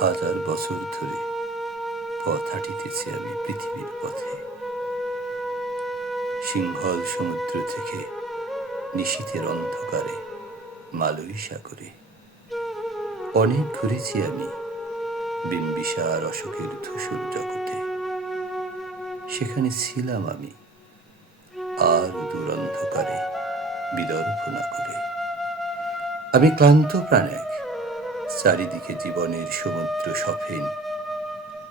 হাজার বছর ধরে পথ হাঁটিতেছি আমি পৃথিবীর পথে। সিংহল সমুদ্র থেকে নিশীথের অন্ধকারে মালয়ী সাগরে অনেক ঘুরেছি আমি বিম্বিসার অশোকের ধূসর জগতে। সেখানে ছিলাম আমি আর দূর অন্ধকারে বিদর্ভ না করে। আমি ক্লান্ত প্রাণ এক, চারিদিকে জীবনের সমুদ্র সফেন।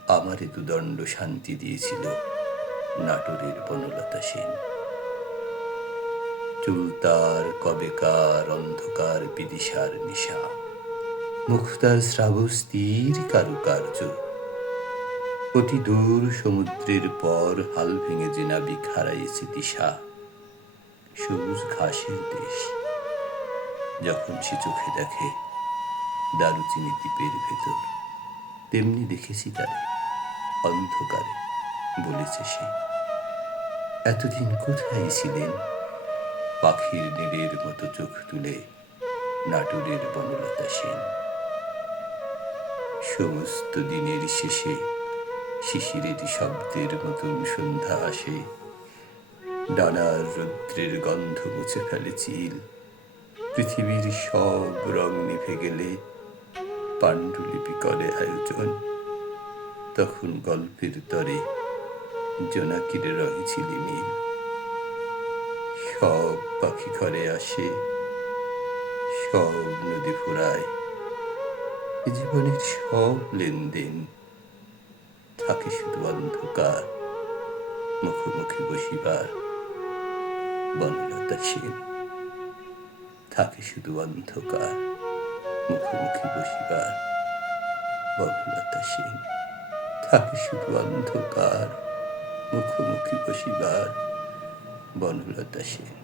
আমারে দুদণ্ড শান্তি দিয়েছিল নাটোরের বনলতা সেন। চুলতার কবেকার অন্ধকার বিদিশার নিশা, মুক্তার শ্রাবস্তির কারুকার্য। অতি দূর সমুদ্রের পর হাল ভেঙে যে নাবিক হারাইছে দিশা। সবুজ ঘাসের দেশ যখন সে চোখে দেখে দারুচিনি দ্বীপের ভেতর, তেমনি দেখেছি তারে অন্ধকারে। বলেছে সে, এতদিন কোথায় ছিলেন পাখির নীড়ের মতো চোখ তুলে নাটোরের বনলতা সেন। সমস্ত দিনের শেষে শিশিরের শব্দের মতন সন্ধ্যা আসে। ডানার রৌদ্রের গন্ধ মুছে ফেলে চিল। পৃথিবীর সব রং নিভে গেলে পাণ্ডুলিপি করে আয়োজন। তখন গল্পের তরে জোনাকির রঙে ঝিলিমিল। সব পাখি ঘরে আসে, সব নদী ফুরায়। জীবনের সব লেনদেন থাকে শুধু অন্ধকার, মুখোমুখি বসিবার বনলতা সেন। থাকে শুধু অন্ধকার, মুখোমুখি বসিবার বনলতা সেন। থাকে শুধু অন্ধকার, মুখোমুখি বসিবার বনলতা সেন।